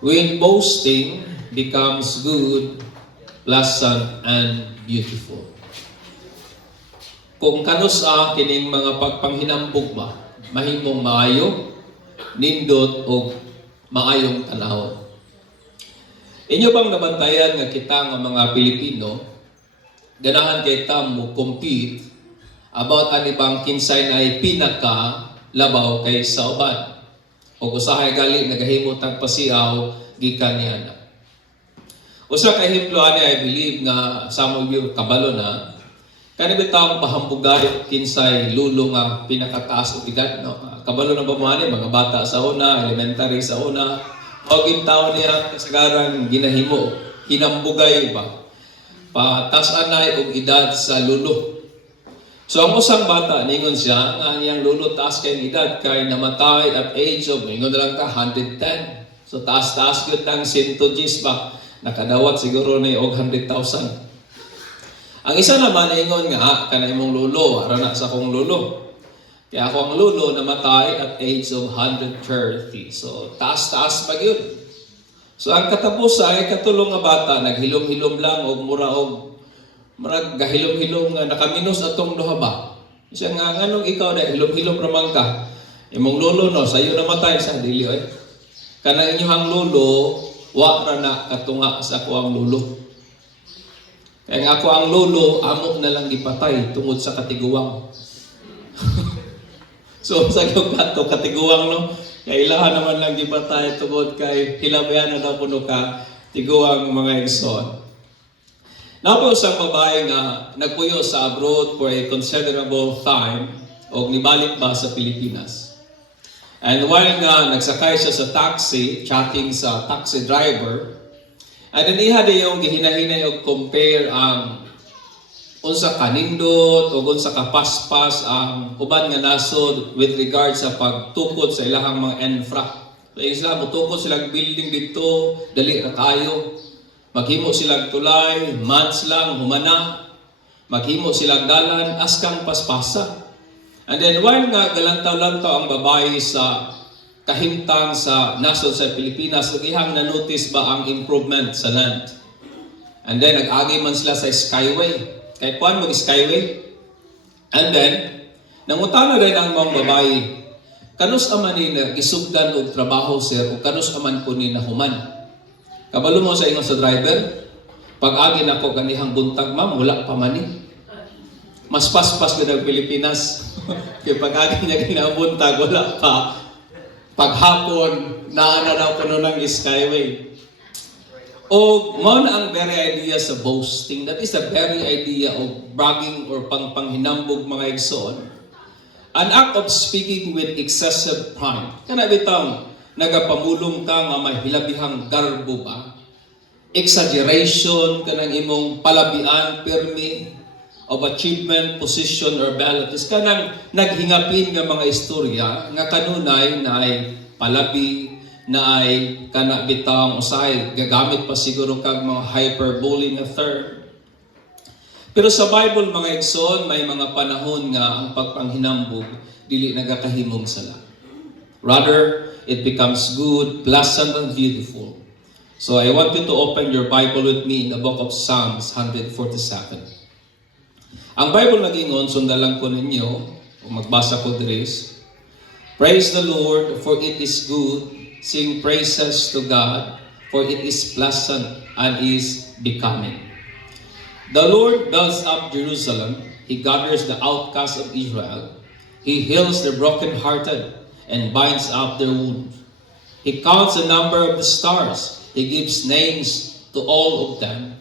when boasting becomes good, pleasant, and beautiful. Kung kanusa kining mga pagpanghinambog ba, mahimong maayo, nindot o maayong tanaw. Inyo bang nabantayan nga kita nga mga Pilipino, ganahan kay mo compete about ani bang kinsay na ay pinaka labaw kay sa uban. O usahay gali nagahimo tag pasiaw gikan niya. Usa ka ehemplo ani I believe nga some of you kabalo na kani bitaw pahambugay kinsay lulo nga pinakataas og edad no. Kabalo na ba mo ani mga bata sa una, elementary sa una, o gintaw niya kasagaran ginahimo, hinambugay ba. Patas anay og edad sa lulo. So ang usang bata ningon siya nga iyang lulo taas kay edad kay namatay at age of ningon na lang ka 110. So taas-taas gyud tang 110 ba. Nakadawat siguro ni og 100,000. Ang isa naman ingon nga kanay mong lulo, ara na sa kong lulo. Kaya ako ang lulo namatay at age of 130. So taas-taas pa gyud. So ang katapos ay katulong nga bata naghilom-hilom lang og mura og marag gahilom-hilom nga nakaminos atong duha ba. Siya nga nganong ikaw na hilom-hilom ra man ka. Imong lulo no sayo namatay sa dili oy. Kanang inyong lulo wa ra na katunga sa kuang lulo. Kaya nga ako ang lulo, amo na lang gipatay tungod sa katiguwang. So sa kato katiguwang no, kaya ilahan naman lang gipatay tungod kay hilabayan na daw puno ka tiguwang mga igsoon. Napo isang babae nga nagpuyo sa abroad for a considerable time o nibalik ba sa Pilipinas. And while nga nagsakay siya sa taxi, chatting sa taxi driver, and iniha yung gihinahinay og compare ang unsa kanindot o unsa kapaspas ang uban nga nasod with regard sa pagtukod sa ilahang mga infra. So isla mo tukod silang building dito, dali ra kayo. Maghimo silang tulay, months lang humana. Maghimo silang dalan askang paspasa. And then while nga galantaw-lantaw ang babae sa kahimtang sa nasod sa Pilipinas, ihang na-notice ba ang improvement sa land. And then, nag-agi man sila sa Skyway. Kahit paano mag-Skyway. And then, nangutana rin ang mga babae, kanus aman ni na gisugdan og trabaho, sir, o kanus aman po ni nahuman. Kabalo mo sa ingon sa driver, pag-agi na ko kanihang buntag, ma'am, wala pa man ni. Mas paspas ko ng Pilipinas. Kaya pag-agi niya kinabuntag, wala pa. Paghapon, naana daw kuno ng Skyway. O, mo na ang very idea sa boasting. That is the very idea of bragging or pangpanghinambog mga igsoon. An act of speaking with excessive pride. Kana bitang nagapamulong ka nga may hilabihang garbo ba? Exaggeration, kanang imong palabian, permi, of achievement, position, or abilities. Kanang naghingapin nga mga istorya nga kanunay na ay palabi, na ay kanabitang usahay, gagamit pa siguro kag mga hyperbole na term. Pero sa Bible, mga igsoon, may mga panahon nga ang pagpanghinambog dili nagakahimong sala. Rather, it becomes good, pleasant, and beautiful. So I want you to open your Bible with me in the book of Psalms 147. Ang Bible nag-ingon, sundalang ko ninyo, o magbasa ko dres. Praise the Lord, for it is good. Sing praises to God, for it is pleasant and is becoming. The Lord builds up Jerusalem. He gathers the outcasts of Israel. He heals the brokenhearted and binds up their wounds. He counts the number of the stars. He gives names to all of them.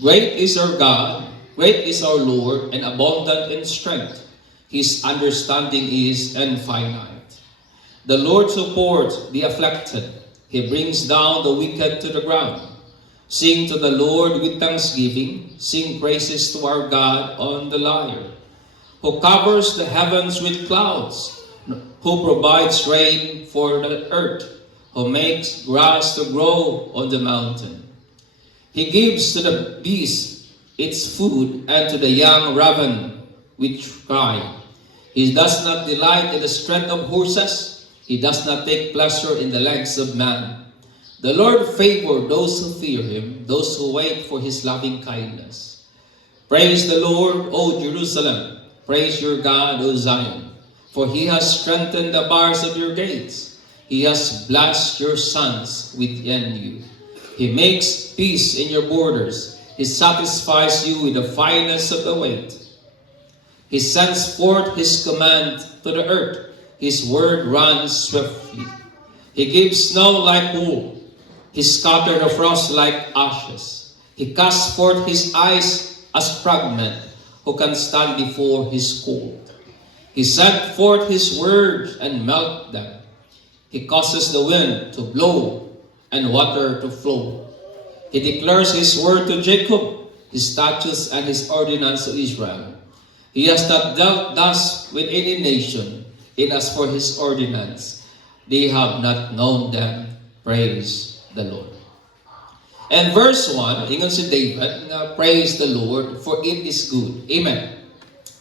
Great is our God. Great is our Lord, and abundant in strength. His understanding is infinite. The Lord supports the afflicted. He brings down the wicked to the ground. Sing to the Lord with thanksgiving. Sing praises to our God on the lyre. Who covers the heavens with clouds. Who provides rain for the earth. Who makes grass to grow on the mountain. He gives to the beasts its food, and to the young raven which cry. He does not delight in the strength of horses. He does not take pleasure in the legs of man. The Lord favor those who fear Him, those who wait for His loving kindness. Praise the Lord, O Jerusalem. Praise your God, O Zion. For He has strengthened the bars of your gates. He has blessed your sons within you. He makes peace in your borders. He satisfies you with the fineness of the weight. He sends forth His command to the earth. His word runs swiftly. He gives snow like wool. He scattered the frost like ashes. He casts forth His ice as fragment. Who can stand before His cold? He sent forth His word and melt them. He causes the wind to blow and water to flow. He declares His word to Jacob, His statutes and His ordinance to Israel. He has not dealt thus with any nation, and as for His ordinance, they have not known them. Praise the Lord. And verse 1, ingon si David, nga, praise the Lord, for it is good. Amen.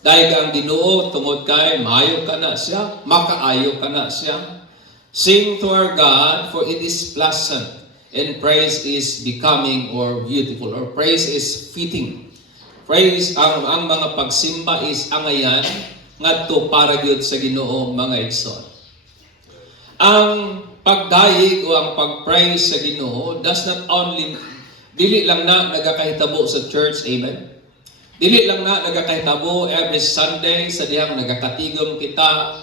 Dahil ang Ginoo tungod kay maayo ka na siya, makaayo ka na siya. Sing to our God, for it is pleasant, and praise is becoming or beautiful, or praise is fitting. Praise, ang mga pagsimba is angayan, ngadto para gyud sa Ginoo mga igsoon. Ang pagdayeg o ang pag-praise sa Ginoo does not only, dili lang na nagakahitabo sa church, amen? Dili lang na nagakahitabo every Sunday sa dihang nagakatigom kita,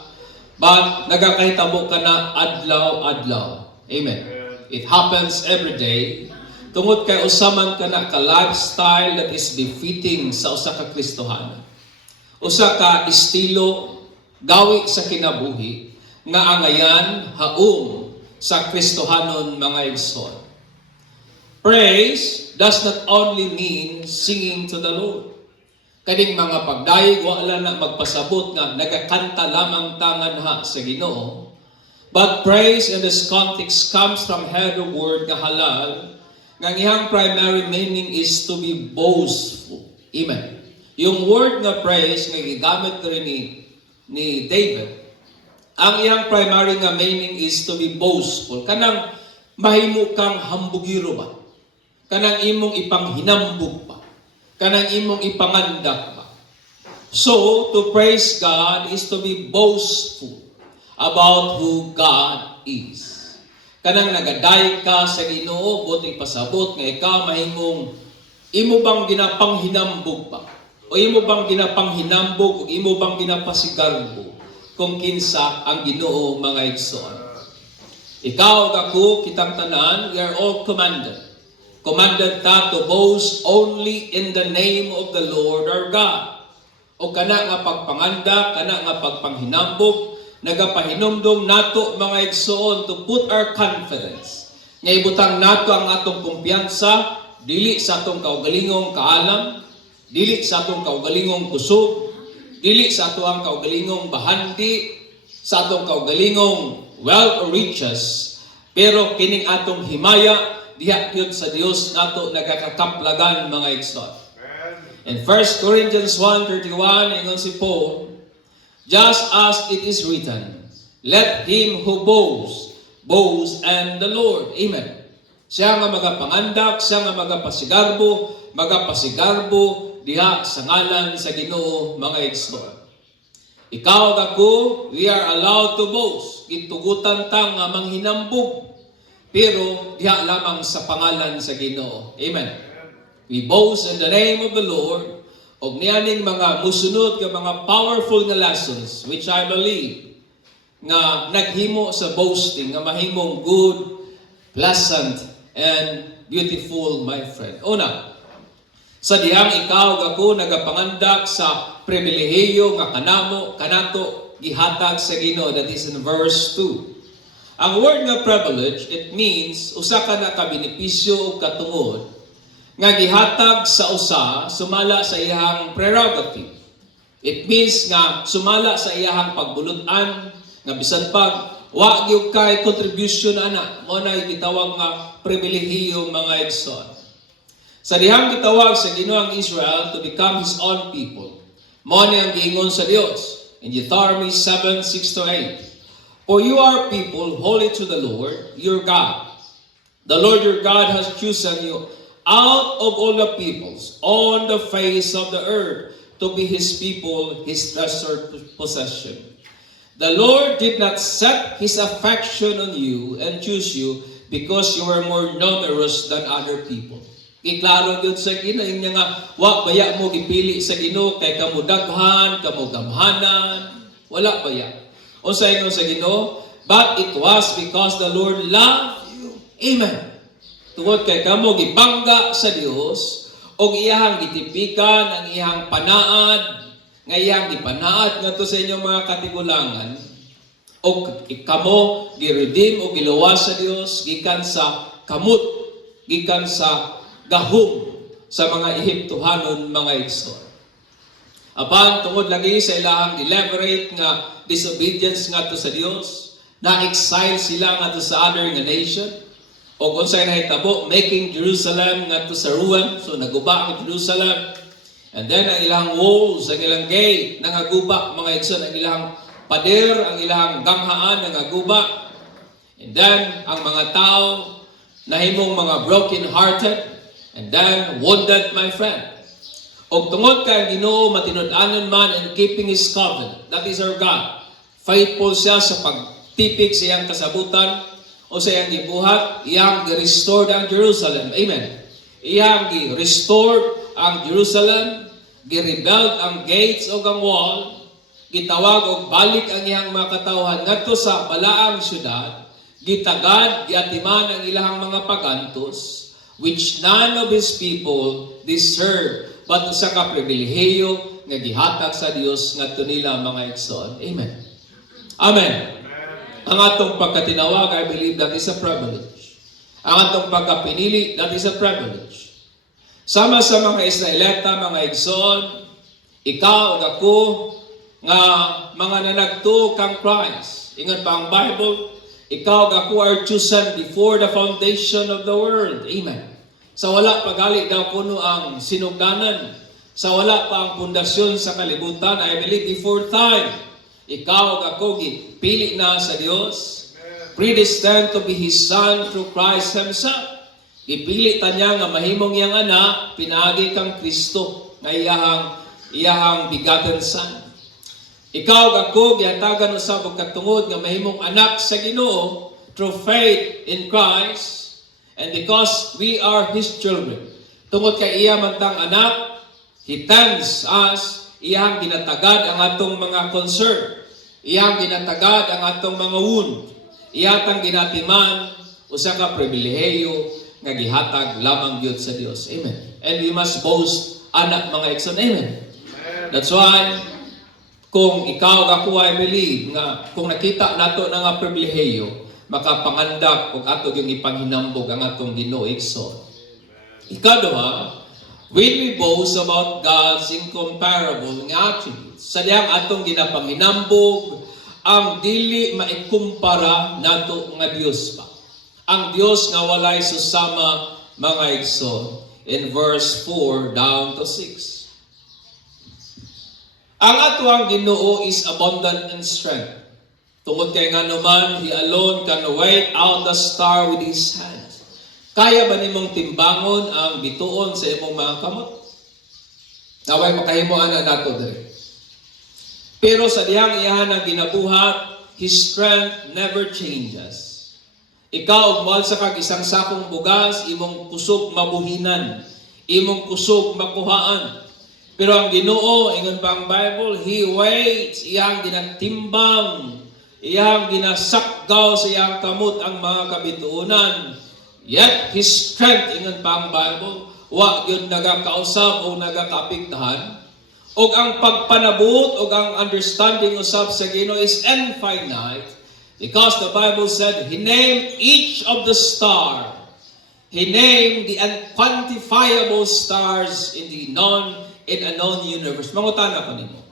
but nagakahitabo ka na adlaw-adlaw, amen? It happens every day, tungod kay usaman ka na ka-lifestyle that is befitting sa usa ka Kristohano. Usa ka estilo, gawi sa kinabuhi, nga angayan, haum, sa Kristohanon mga igsoon. Praise does not only mean singing to the Lord. Kaning mga pagdayeg, wala na magpasabot nga nagakanta lamang tangan ha sa Ginoo. But praise in this context comes from Hebrew word nga halal, nga iyang primary meaning is to be boastful. Amen. Yung word nga praise nga gigamit rin ni David, ang iyang primary nga meaning is to be boastful. Kanang mahimo kang hambugiro ba? Kanang imong ipanghinambog pa? Kanang imong ipangandak pa? So, to praise God is to be boastful about who God is. Kanang nagaday ka sa Ginoo, buti pasabot nga ikaw mahimong imo bang ginapanghinambog pa? O imo bang ginapanghinambog o imo bang ginapasigarbo? Kung kinsa ang Ginoo mga igsoon. Ikaw ug ako, kitang tanan, we are all commanded. Commanded ta to boast only in the name of the Lord our God. O kana nga pagpanganda, kana nga pagpanghinambog, nagapahinumdum nato mga igsoon to put our confidence. Nga ibutang nato ang atong kumpiyansa, dili sa atong kaugalingong kaalam, dili sa atong kaugalingong kusog, dili sa ato ang kaugalingong bahandi, sa atong kaugalingong wealth or riches, pero kining atong himaya, diha yun sa Dios nato nagakakaplagan mga igsoon. In 1 Corinthians 1:31, ingon si Paul, just as it is written, let him who boasts, boast in the Lord. Amen. Siya nga magapangandak, siya nga magapasigarbo, diha sa ngalan sa Ginoo mga igsoon. Ikaw ug ako, we are allowed to boast. Itugutan ta nga manghinambog, pero diha lamang sa pangalan sa Ginoo. Amen. We boast in the name of the Lord, og nianing mga musunod nga mga powerful nga lessons, which I believe nga naghimo sa boasting nga mahimong good, pleasant, and beautiful, my friend. Una, sa dihang ikaw ug ako nagapangandak sa pribilehiyo nga kanato gihatag sa Ginoo, that is in verse 2. Ang word nga privilege, it means usa ka na kabenepisyo o katungod nga gihatag sa usa sumala sa iyang prerogative. It means nga sumala sa iyang pagbulutan nga bisan pag wa gyud kay contribution ana, mo na gitawag nga pribilehiyo mga igsoon. Sa dihang gitawag sa Ginoong Israel to become His own people, mo ni ang giingon sa Dios in Deuteronomy 7:6-8. For you are people holy to the Lord your God. The Lord your God has chosen you out of all the peoples on the face of the earth to be His people, His treasured possession. The Lord did not set His affection on you and choose you because you were more numerous than other people. Iklaro yun sa Ginoo niya nga, wa baya mo gipili sa Ginoo kay kamo daghan, kamo gamhanan, wala baya. O sa ingon sa Ginoo, but it was because the Lord loved you. Amen. Tungod kay kamo gibangga sa Dios og iyang gitipikan ang iyang panaad, nga iyang gipanaad ngadto sa inyong mga katigulangan, og kamo gi-redeem o giluwas sa Dios gikan sa kamot, gikan sa gahom sa mga Ehiptohanon mga igsoon. Apan tungod lagi sa ilahang deliberate nga disobedience ngadto sa Dios, na-exile sila ngadto sa other nga nation, o kung sa'y nahitabo, making Jerusalem ngadto sa ruin, so naguba ang Jerusalem, and then ang ilang walls, ang ilang gate, nangaguba mga igsoon, ang ilang pader, ang ilang ganghaan, nangaguba, and then ang mga tao nahimong mga broken-hearted, and then wounded, my friend. Og tungod kay ang Ginoo matinud-anon man in keeping His covenant, that is our God. Faithful siya sa pagtipik sa iyang kasabutan o sa iyang gibuhat, iyang gi-restore ang Jerusalem. Amen. Iyang gi-restore ang Jerusalem, gi-rebuild ang gates o ang wall, gitawag og balik ang iyang mga katawhan ngadto sa balaang syudad, gitagad, giatiman ang ilahang mga pagantos, which none of His people deserve, but sa kapribilehiyo nga gihatag sa Dios ngadto nila mga igsoon. Amen. Amen. Ang atong pagkatinawag, I believe that is a privilege. Ang atong pagkapinili, that is a privilege. Sama sa mga Israelita, mga igsoon, ikaw ug ako nga mga nanagtuo kang Christ. Ingon pa ang Bible, ikaw ug ako are chosen before the foundation of the world. Amen. Sa wala pagali daw kuno ang sinugdanan. Sa wala pa ang pundasyon sa kalibutan, I believe before time, ikaw ug ako gipili na sa Dios, predestined to be His Son through Christ Himself. Gipili ta niya nga mahimong iyang anak, pinaagi kang Kristo nga iyahang begotten Son. Ikaw ug ako gihatagan usab og katungod nga mahimong anak sa Ginoo through faith in Christ. And because we are His children, tungod kay iya man tang anak, He tends us, iyang ginatagad ang atong mga concern, iyang ginatagad ang atong mga wound, iyatang ginatiman, usa ka pribilehiyo nga gihatag lamang gyud sa Dios. Amen. And we must boast, anak mga igsoon. Amen. That's why, kung ikaw ug ako, I believe, nga kung nakita nato na nga pribilehiyo, makapangandak ug ato yung ipanghinambog ang atong Ginoo igsoon. Ikaduha, when we boast about God's incomparable attributes, sadyang atong ginapanghinambog ang dili maikumpara nato nga Dios pa. Ang Dios nga walay susama mga igsoon. In verse 4 down to 6. Ang atuang Ginoo is abundant in strength. Tungod kay nga naman, He alone can weigh out the star with His hands. Kaya ba nimong timbangon ang bituon sa imong mga kamot? Naway makahimuan na nato diri. Pero sa dihang iyahan ang ginabuhat, His strength never changes. Ikaw, mahal sa kag isang sakong bugas, imong kusog mabuhinan, imong kusog makuhaan. Pero ang Ginoo, ingon pa ang Bible, He waits, iyang ginatimbang, iyang ginasakgaw sa iyang kamot ang mga kabituunan. Yet His strength, ingon pa ang Bible, wa gyud nagakausab o nagakapigtahan. Og ang pagpanabot og ang understanding usab sa Ginoo is infinite, because the Bible said He named each of the star. He named the unquantifiable stars in the unknown universe. Mangutana ko nimo.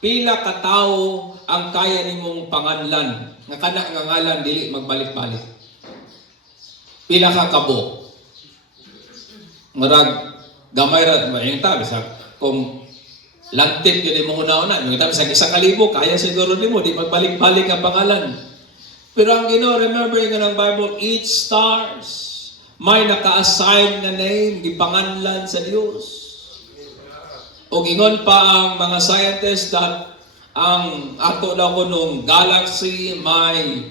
Pila ka tawo ang kaya nimong panganlan nga kana nga ngalan dili magbalik-balik? Pila ka kabo? Murag gamay ra yung tabi sa kung lantip yun mo una-una, yung tabi sa 1,000 kaya siguro nimo di magbalik-balik ang pangalan. Pero ang Ginoo, remember nga ng Bible, each stars may naka-assign na name, gipanganlan sa Dios. O ingon pa ang mga scientists that ang ato daw ko nung galaxy may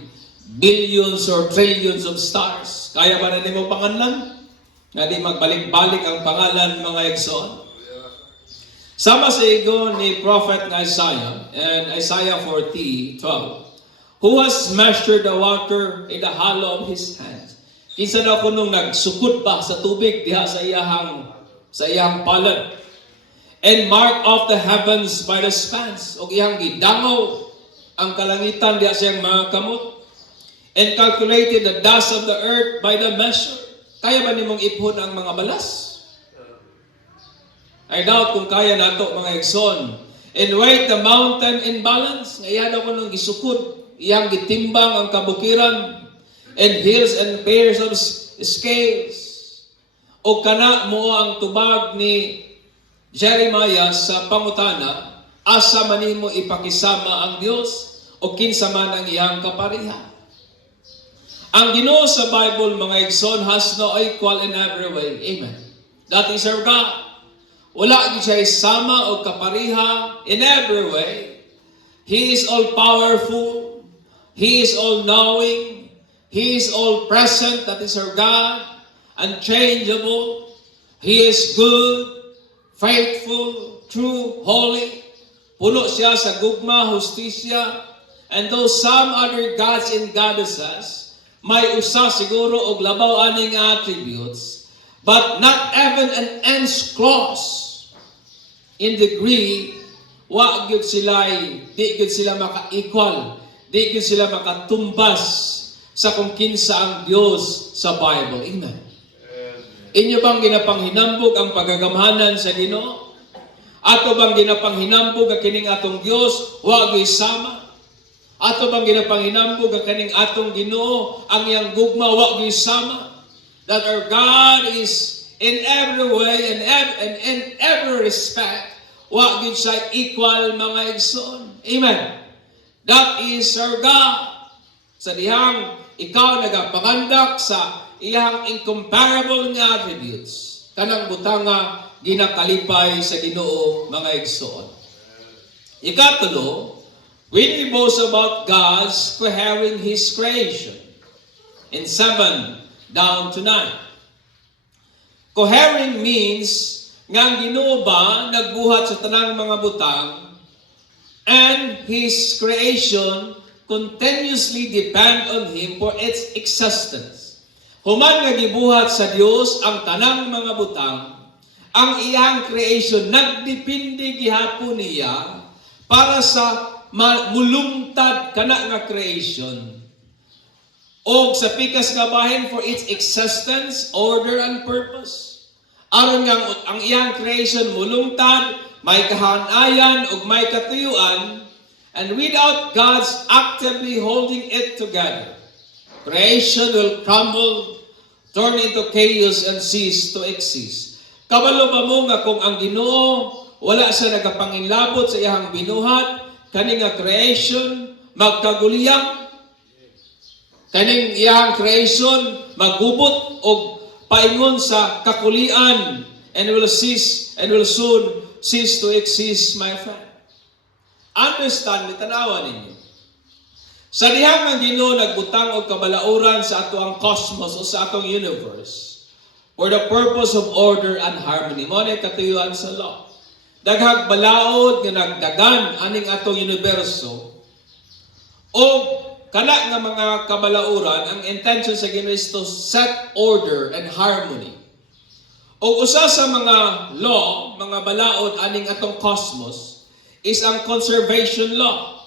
billions or trillions of stars. Kaya ba na mo panganlan? Nga di magbalik-balik ang pangalan mga igsoon. Sama sa igo ni Prophet Isaiah, and Isaiah 40:12, who has measured the water in the hollow of his hands. Kinsa daw ko nung nagsukod pa sa tubig diha sa iyang palad. And mark off the heavens by the spans. O iyang gidangaw ang kalangitan diha sa iyang mga kamot. And calculated the dust of the earth by the measure. Kaya ba nimong ipon ang mga balas? I doubt kung kaya nato mga igsoon. And weigh the mountain in balance. Ngayon ako nung gisukod. Iyang gitimbang ang kabukiran. And hills and pairs of scales. O kana mo ang tubag ni Jeremiah sa pangutana, asa man nimo ipakisama ang Dios o kinsa man ang iyang kapariha. Ang Ginoo sa Bible, mga igsoon, has no equal in every way. Amen. That is our God. Wala gid siya sama o kapariha in every way. He is all powerful. He is all knowing. He is all present. That is our God. Unchangeable. He is good, faithful, true, holy. Puno siya sa gugma, hustisya. And though some other gods and goddesses may usa siguro og labaw aning attributes, but not even an nth clause in degree, wa gyud sila, di gyud sila maka-equal, di gyud sila makatumbas sa kung kinsa ang Dios sa Bible. Amen. Inyo bang ginapanghinambog ang pagagamhanan sa Ginoo? Ato bang ginapanghinambog ang kining atong Dios wa gyud sama? Ato bang ginapanghinambog ang kaning atong Ginoo ang iyang gugma wa gyud sama? That our God is in every way and in every respect wa gyud siya equal mga igsoon. Amen. That is our God. Sa dihang ikaw nagapangandak sa iyang incomparable nga attributes, kanang butanga ginakalipay sa Ginoo mga igsoon. Ikatulo, when we boast about God's cohering His creation. In 7 down to 9. Cohering means nga ang Ginoo ba nagbuhat sa tanang mga butang and His creation continuously depend on Him for its existence. Human nga gibuhat sa Dios ang tanang mga butang, ang iyang creation nagdepende gihapon niya para sa mulungtad kana nga creation. O sa pikas nga bahin for its existence, order and purpose. Aron nga ang iyang creation mulungtad, may kahanayan ug may katuyuan, and without God's actively holding it together, creation will crumble, turn into chaos, and cease to exist. Kabalo ba mo nga kung ang Ginoo wala siya nagapanginlabot sa iyang binuhat, kaning nga creation magkaguliyang, kaning iyang creation magubot og paingon sa kakulian, and will soon cease to exist, my friend. Understand, tanawa ninyo. Sa dihang ang Ginoo nagbutang og kabalauran sa ato ang cosmos o sa atong universe for the purpose of order and harmony. Mo na katuyuan sa law. Daghang balaod nga nagdagan aning atong universo o kana nga mga kabalauran, ang intention sa Ginoo is to set order and harmony. O usa sa mga law, mga balaod aning atong cosmos is ang conservation law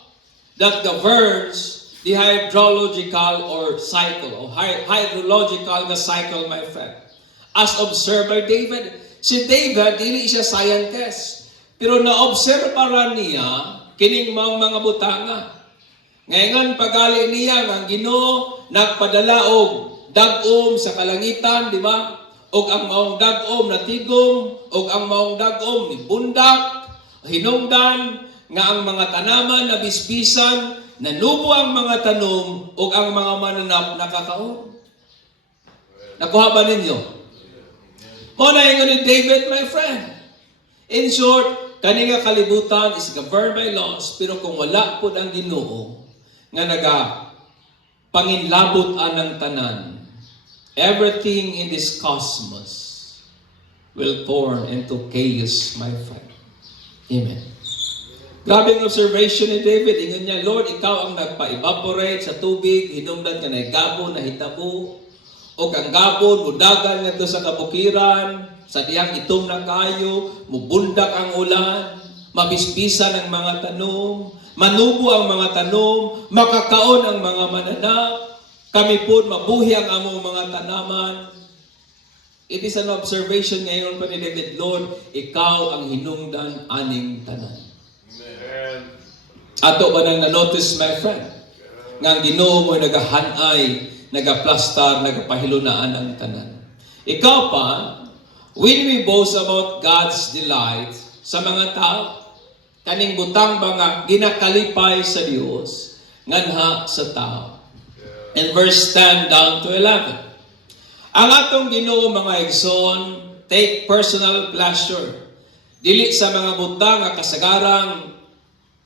that governs the hydrological or cycle o hydrological na cycle, my friend. As observed by David. Si David, dili siya scientist, pero naobserbaran niya kining mga butanga. Ngayon pagali niya ang Ginoo nagpadala og dag-om sa kalangitan, di ba? Og ang maong dag-om natigom, og ang maong dag-om ni bundak, hinungdan nga ang mga tanaman na bisbisan nanubo ang mga tanom ug ang mga mananap nakakaon. Nakuha ba ninyo? Muna ingon ni David, my friend. In short, kani nga kalibutan is governed by laws, pero kung wala po ang Ginoo nga naga panginlabot anang tanan, everything in this cosmos will turn into chaos, my friend. Amen. Grabe ang observation ni David. Ingon niya, Lord, ikaw ang nagpa-evaporate sa tubig, hinungdan ka na gabon, nahitabo, o ang gabon, mudagan nga sa kabukiran, sa diyang itom na kayo, mubundak ang ulan, mabispisan ang mga tanom, manubo ang mga tanom, makakaon ang mga mananap, kami po mabuhi ang among mga tanaman. It is an observation ngayon pa ni David, Lord, ikaw ang hinungdan aning tanan. Amen. Ato ba nang na-notice, my friend, nga ang Ginoo mo nagahanay, nagaplastar, nagapahilunaan ang tanan. Ikaw pa, when we boast about God's delight sa mga tao, kaning butang ba nga ginakalipay sa Dios nganha sa tao. In verse 10 down to 11. Ang atong Ginoo mga igsoon, take personal pleasure. Dili sa mga butang nga kasagarang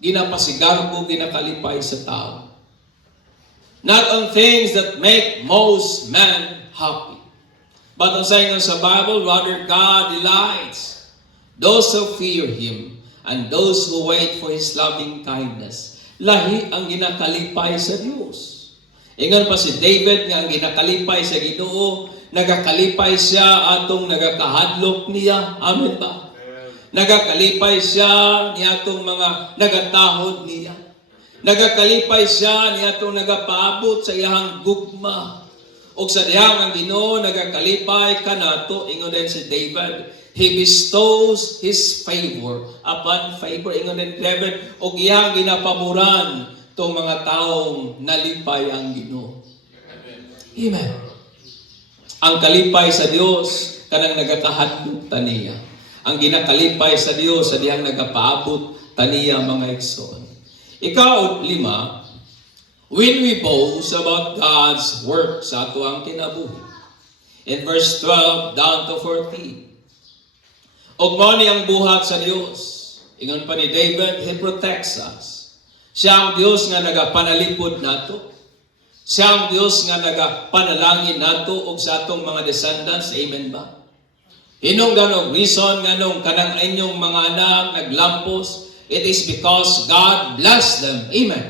ginapasigarbo, ginakalipay sa tao. Not on things that make most men happy. But ang saying sa Bible, rather God delights those who fear Him and those who wait for His loving kindness. Lahi ang ginakalipay sa Diyos. Ingon pa si David nga ang ginakalipay sa Ginoo, nagakalipay siya atong nagakahadlok niya. Amen ba? Nagakalipay siya niatong mga nagatahod niya. Nagakalipay siya niatong nagapaabot sa iyang gugma. O sa dihang ang Ginoo nagakalipay kanato, ingon din si David, He bestows His favor upon favor. Ingon din David, og iyang ginapaboran tong mga taong nalipay ang Ginoo. Amen. Ang kalipay sa Dios kanang nagakahadlok taniya. Ang ginakalipay sa Dios sa dihang nagapaabot taniya mga igsoon. Ikaw, 5, when we boast about God's work sa ato ang kinabuhi. In verse 12 down to 14. Og mao ni ang buhat sa Dios. Ingon pa ni David, He protects us. Siya ang Diyos nga nagapanalipod nato. Siya ang Diyos nga nagapanalangin nato og sa atong mga descendants. Amen ba? Hinungdan og reason nga nung kanang inyong mga anak naglampos, it is because God blessed them. Amen.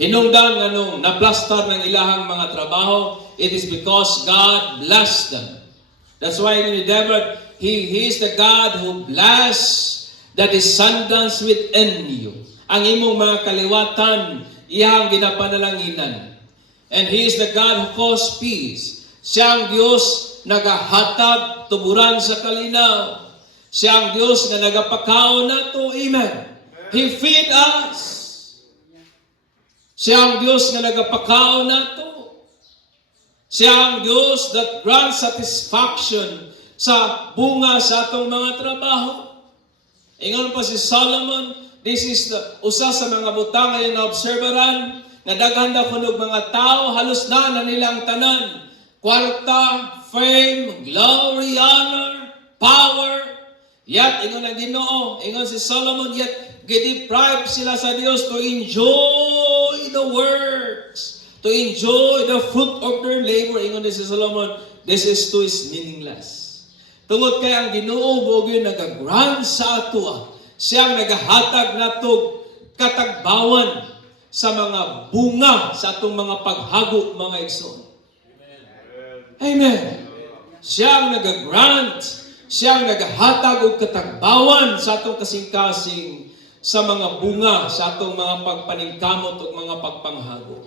Hinungdan nga nung naplastar ng ilahang mga trabaho, it is because God blessed them. That's why ni David, He is the God who bless the descendants within you. Ang imong mga kaliwatan, iyang ginapanalanginan. And He is the God who causes peace. Siya ang Diyos nagahatag tuburan sa kalinaw. Siya ang Diyos na nagapakaon nato. Amen. He feed us. Siya ang Diyos na nagapakaon nato. Siya ang Diyos that grants satisfaction sa bunga sa atong mga trabaho. Ingon pa si Solomon, this is the usa sa mga butang nga na-observeran na daghan daw kunog mga tao halos na nilang tanan. Kwarta, fame, glory, honor, power. Yet, ingon ang Ginoo, ingon si Solomon, yet gideprive sila sa Dios to enjoy the works, to enjoy the fruit of their labor. Ingon si Solomon, this is meaningless. Tungod kay ang Ginoo bogyo nagagrant sa ato. Siyang nagahatag nato katagbawan sa mga bunga sa atong mga paghago, mga igsoon. Amen. Siyang nagagrant, siyang nagahatag og katagbawan sa atong kasing-kasing sa mga bunga sa atong mga pagpaningkamot ug mga pagpanghago.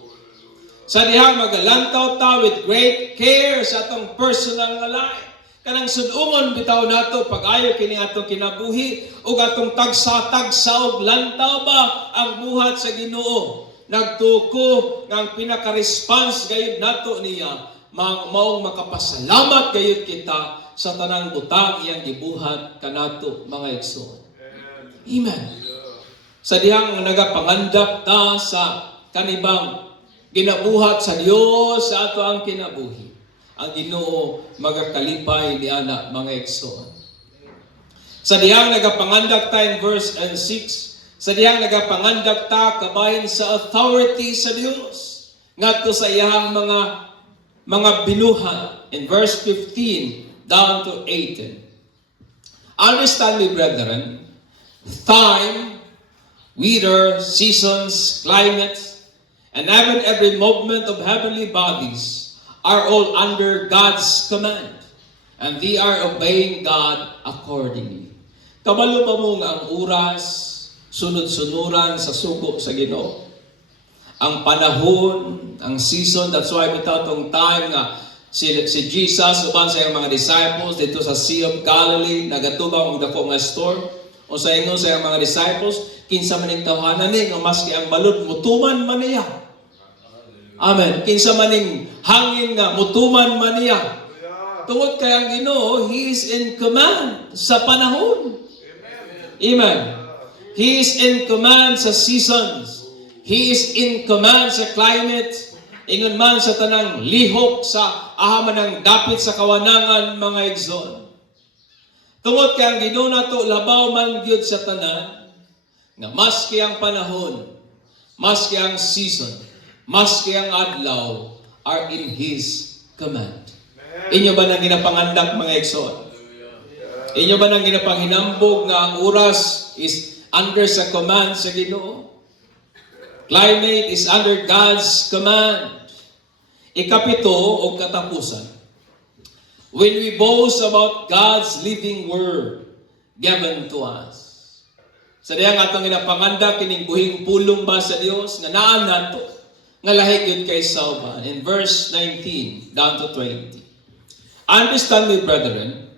Sa dihang magalantaw ta with great care sa atong personal nga life. Kanang sudungon bitaw nato pag-ayo kini atong kinabuhi ug atong tagsa-tagsa og lantaw ba ang buhat sa Ginoo. Nagtuko nga ang pinaka-response gayud nato niya maong makapasalamat gayud kita sa tanang butang iyang gibuhat kanato mga igsoon. Amen. Sa dihang nagapangandak ta sa kanibang ginabuhat sa Dios sa ato ang kinabuhi. Ang Ginoo magakalipay ni ana mga igsoon. Sa dihang nagapangandak ta in verse 6, sa diyang nagapangandak ta kabahin sa authority sa Dios ngadto sa iyang mga binuhat in verse 15 down to 18. Understand me, brethren, time, weather, seasons, climates, and even every movement of heavenly bodies are all under God's command, and they are obeying God accordingly. Kabalo pa mo nga ang oras, sunod-sunuran sa sugo sa Ginoo. Ang panahon, ang season, that's why bitaw tong time nga si Jesus uban sa iyang mga disciples dito sa Sea of Galilee nagatubang og dako nga storm o sa ingon sa iyang mga disciples kinsa maning tawhanan ni nga maski ang balod mutuman man niya. Amen. Kinsa maning hangin nga mutuman man niya. Tungod kay ang Ginoo, He is in command sa panahon. Amen. He is in command sa seasons. He is in command sa climate. Ingon man sa tanang lihok sa ahaman ng dapit sa kawanangan mga igsoon. Tungod kay ang Ginoo nato labaw man gyud sa tanan nga maski ang panahon, maski ang season, maski ang adlaw are in His command. Inyo ba nang ginapangandak mga igsoon? Inyo ba nang ginapanghinambog nga ang oras is under sa command sa Ginoo? Climate is under God's command. Ikapito o katapusan. When we boast about God's living word given to us. Sa diyang atong ginapanganda kining buhing pulong ba sa Dios nga naa nato nga lahi gyud kay sauba in verse 19 down to 20. Understand me, brethren,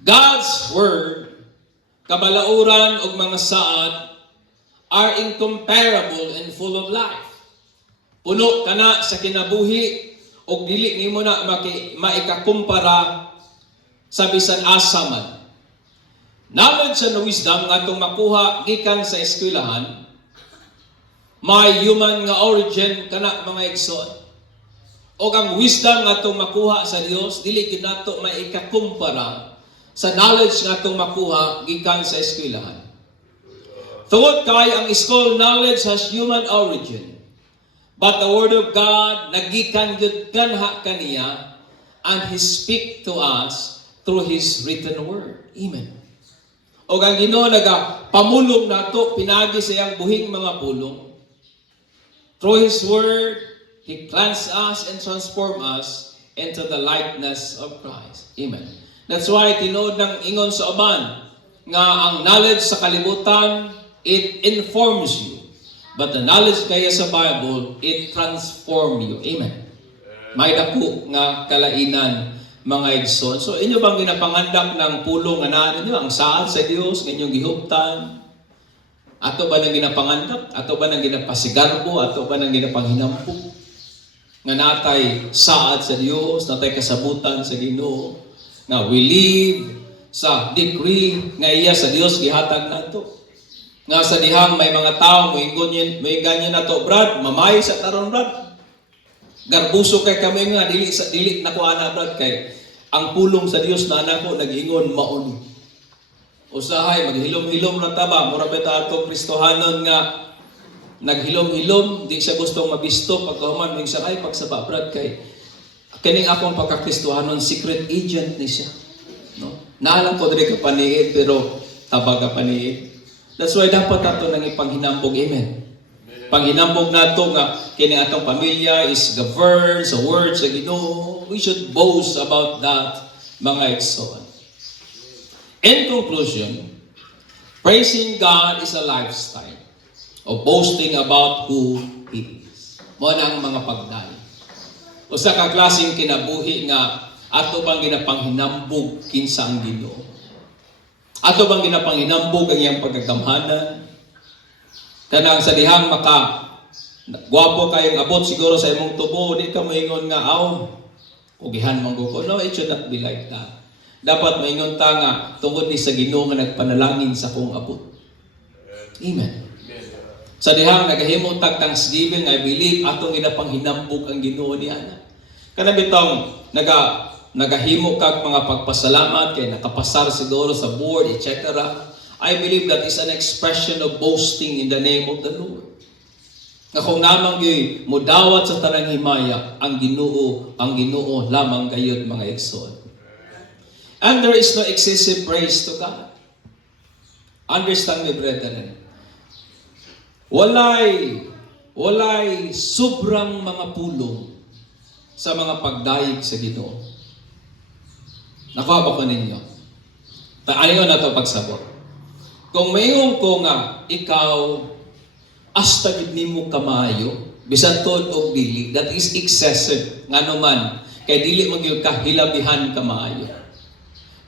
God's word, kabalauran ug mga saad are incomparable and full of life. Puno kana sa kinabuhi ug dili nimo na maikakumpara sa bisan asa man. Knowledge and wisdom nga itong makuha gikan sa eskwelahan, may human nga origin kana mga igsoon. O ang wisdom nga itong makuha sa Dios dili gid nato maikakumpara sa knowledge nga itong makuha gikan sa eskwelahan. Tungod kay ang school knowledge has human origin, but the Word of God nagikan gyud kanha kaniya, and He speak to us through His written word. Amen. O ang Ginoo nagapamulong nato pinagi sa iyang buhing mga pulong. Through His word, He cleanse us and transform us into the likeness of Christ. Amen. That's why tinuod ng ingon sa uban nga ang knowledge sa kalibutan, it informs you. But the knowledge kaya sa Bible, it transforms you. Amen. May dako nga kalainan mga igsoon. So inyo bang ginapangandak ng pulong nga naa ninyo ang saad sa Dios nga inyong gihuptan? Ato ba nang ginapangandak? Ato ba nang ginapasigarbo? Ato ba nang ginapanghinampo? Nga natay saad sa Dios, natay kasabutan sa Ginoo. Nga we live sa decree nga iya sa Dios gihatag nato. Nga sa dihang may mga tao may ganyan na to, brad, mamay sa taron, brad. Garbuso kay kami nga dili nako ana, brad, kay ang pulong sa Dios na anak ko nag-ingon mauni. Usahay maghilom-hilom na taba, mura beta ato Kristohanon nga naghilom-hilom, di siya gustong mabisto pagkahuman ning sakay pagsaba, brad, kay kining akong pagka-Kristohanon secret agent ni siya. No? Naalam ko diri ka paniid pero tabaga paniid. That's why dapat nato nang ipanghinambog. Amen. Panghinambog nato nga kini atong pamilya is governed sa words sa Ginoo. We should boast about that, mga igsoon. In conclusion, praising God is a lifestyle of boasting about who He is. Mo na ang mga pagdali. Usa ka klaseng kinabuhi nga ato bang ginapanghinambog kinsa ang Ginoo. Ato bang ginapanghinambog ang iyang pagkagamhanan? Kanang sa dihang gwapo kayong abot siguro sa imong tubo, di ka moingon nga, ugihan mong ko. No, it should not be like that. Dapat moingon ta nga, tungod ni sa Ginoo nga nagpanalangin sa kong abot. Amen. Sa dihang nagahimo tag Thanksgiving, I believe atong ginapang hinambog ang Ginoo niya. Kana bitong nagahimo kag mga pagpasalamat kay nakapasar siguro sa board, etc. I believe that is an expression of boasting in the name of the Lord. Nga kung namang yoy mudawat sa tanang himaya ang Ginoo lamang gayud mga igsoon. And there is no excessive praise to God. Understand me, brethren. Walay sobrang mga pulong sa mga pagdayeg sa Ginoo. Nakuha ba ko ninyo? Ayaw na ito pagsabot. Kung mayroon ko nga, ikaw, hasta gid nimo kamayo, bisan tod og dili, that is excessive. Nga naman, kay dili magyud ka hilabihan kamayo.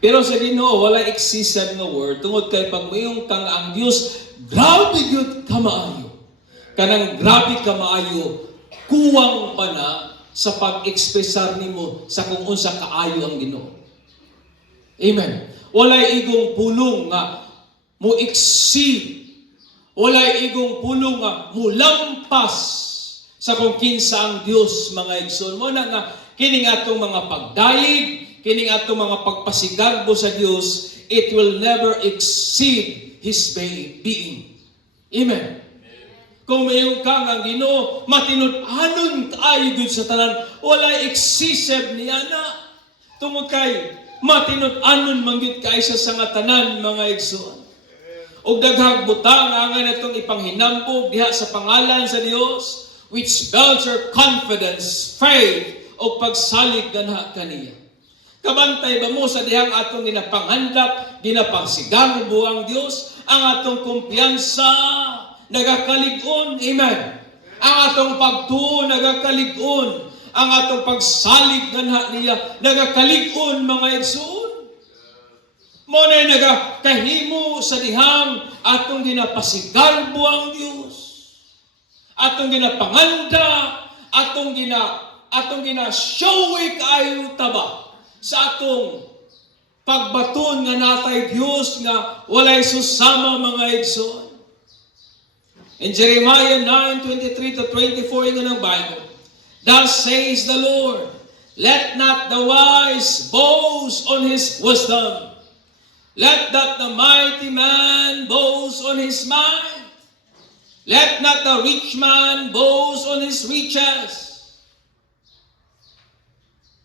Pero sa Ginoo, wala excessive nga word, tungod kay pag mayroon kang ang Dios, grabe gyud kamaayo. Kanang grabe kamaayo, kuwang pa na sa pag-ekspresar nimo sa kung unsa kaayo ang Ginoo. Amen. Walay igong pulong nga mo exceed. Walay igong pulong nga mo lampas sa kung kinsa ang Dios mga igsoon mo na nga kining atong mga pagdayeg, kining atong mga pagpasigarbo sa Dios, it will never exceed His being. Amen. Kung mayroon kang ang Ginoo, matinud-anon tayo dun sa tanan, walay excessive niya na. Tungod kay, matinud-anon manggit kay sa nga tanan, mga igsoon. O daghang butang nga natong ipanghinambog diha sa pangalan sa Dios, which builds your confidence, faith, o pagsalig ganha kaniya. Kabantay ba mo sa dihang atong ginapanghandap, ginapangsigarbo ang Dios, ang atong kumpiyansa, nagakalig-on, amen. Ang atong pagtuo, nagakalig-on. Ang atong pagsalig ganha niya, nagakalig-on, mga igsoon. Mo na nagakahimo sa dihang atong ginapasigarbo ang Dios. Atong ginapanganda, atong gina-showy kayo taba sa atong pagbaton nga natay Dios nga walay susama, mga igsoon. In Jeremiah 9:23-24 yun ang Bible. Thus says the Lord, let not the wise boast on his wisdom. Let not the mighty man boast on his might. Let not the rich man boast on his riches.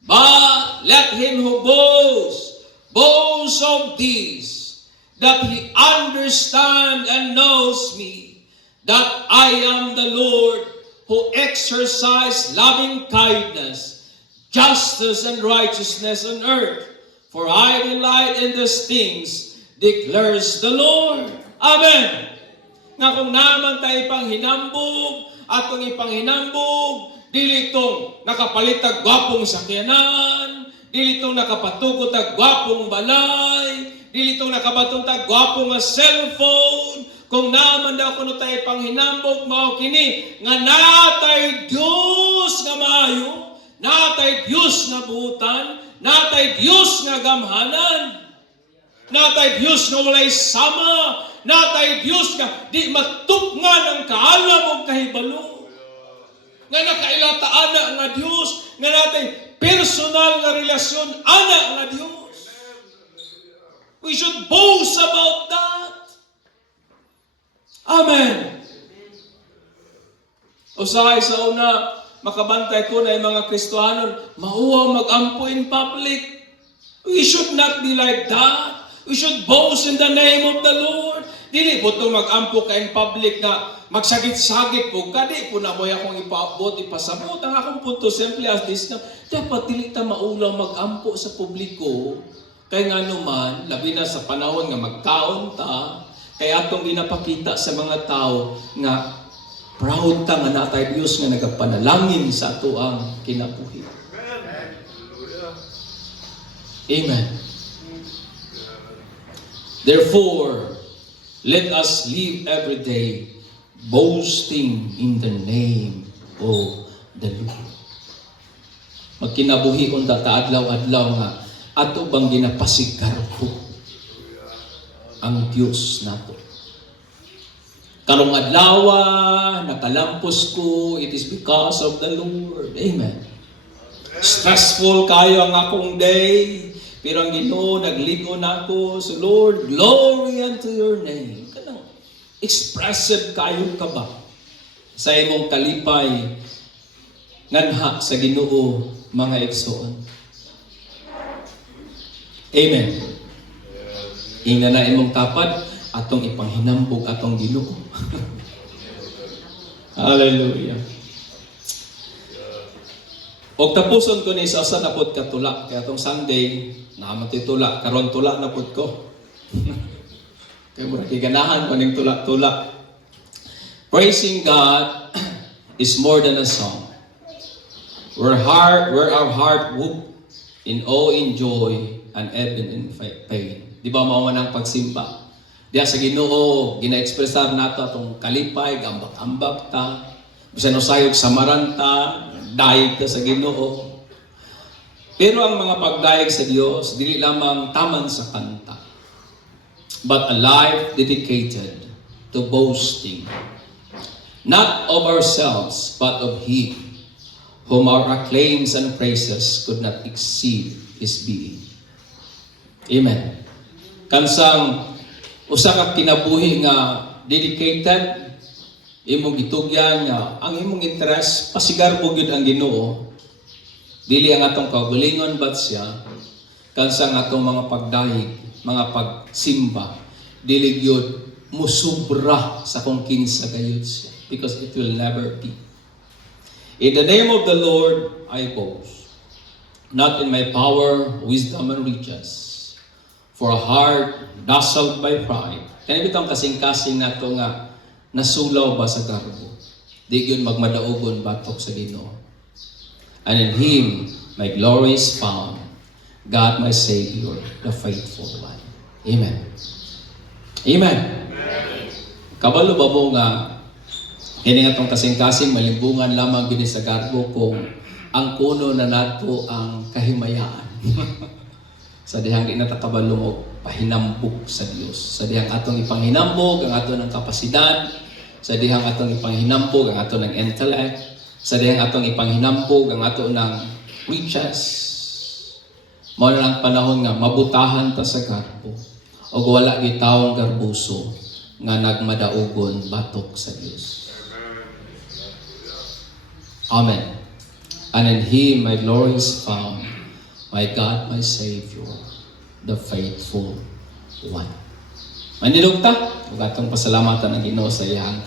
But let him who boast of this, that he understand and knows me, that I am the Lord who exercise loving kindness, justice, and righteousness on earth. For I delight in these things, declares the Lord. Amen. Nga kung naman tayo panghinambog, atong ipanghinambog, dili itong nakapalitag gwapong sakyanan, dili itong nakapatugot ang gwapong balay, dili itong nakabatong tag gwapong cellphone. Kung naman daw kuno tayo panghinambog, mao kini nga natay Dios nga maayo, natay Dios nga buutan, natay Dios nga gamhanan, natay Dios nga walay sama, natay Dios nga di matupngan ang kaalam o kahibalo, nga nakailata ana nga Dios, nga natay personal nga relasyon ana nga Dios. We should boast about that. Amen. Usahay sa una, makabantay ko na yung mga Kristohanon, mauwaw mag-ampo in public. We should not be like that. We should boast in the name of the Lord. Dili po itong mag-ampo ka in public na magsagit-sagit po ka. Di po na mo akong ipaabot, ipasabot. Ang akong punto, simply as this na, dapat dili ta maulaw mag-ampo sa publiko. Kaya nga naman, labi na sa panahon nga magkaon ta, kaya atong ginapakita sa mga tao nga proud ta nga natay Dios nga nagapanalangin sa ato ang kinabuhi. Amen. Therefore, let us live every day boasting in the name of the Lord. Magkinabuhi unta ta adlaw-adlaw nga ato bang ginapasigarbo ang Diyos nato. Karong adlaw, nakalampos ko, it is because of the Lord. Amen. Stressful kayo ang akong day, pero ang Ginoo nagligo na ako. So Lord, glory unto your name. Kanang expressive kayo ka ba sa imong kalipay nganha sa Ginoo, mga igsoon. Amen. Ina na imong tapad atong ipanghinambog atong Ginoo. Hallelujah. Og tapuson ko ni sa na pud ka tula kay atong Sunday na matitula karon tula na pud ko. Kay mura kay ganahan ko ning tula-tula. Praising God is more than a song. Where our heart whoop in awe, in joy, and even in pain. Di ba mao man ang pagsimba? Diya sa Ginoo, gina-expressar nato atong kalipay, gambak-ambak ta, bisan usayog samaran ta, dayeg ta sa Ginoo. Pero ang mga pagdayeg sa Dios dili lamang taman sa kanta, but a life dedicated to boasting, not of ourselves, but of Him, whom our acclaims and praises could not exceed His being. Amen. Kansang usa ka kinabuhi nga dedicated, imong gitugyan nga ang imong interest pasigar po gyud ang Ginoo, dili ang atong kaugalingon but siya, kansang atong mga pagdayeg, mga pagsimba, dili gyud musubra sa kung kinsa gayud siya, because it will never be. In the name of the Lord I boast, not in my power, wisdom, and riches, for a heart dazzled by pride. Kaya bitang kasing-kasing nato nga nasulaw ba sa garbo. Di yun magmadaugon batok sa Ginoo. And in Him my glory is found, God my Savior, the faithful one. Amen. Amen. Kabalo ba mo nga kini nga tong kasing-kasing malimbungan lamang gini sa garbo kung ang kuno na nato ang kahimayaan. Sa dihang di natakabalong og pahinambog sa Dios. Sa dihang atong ipanghinambog ang ato ng kapasidad, sa dihang atong ipanghinambog ang ato ng intellect, sa dihang atong ipanghinambog ang ato ng riches. Mao na lang panahon nga mabutahan ta sa garbo og wala gitawong garbuso nga nagmadaugon batok sa Dios. Amen. And in Him my glory is found, my God, my Savior, the faithful one. Manilog ta, ug atong pasalamatan ang Ginoo sa iyang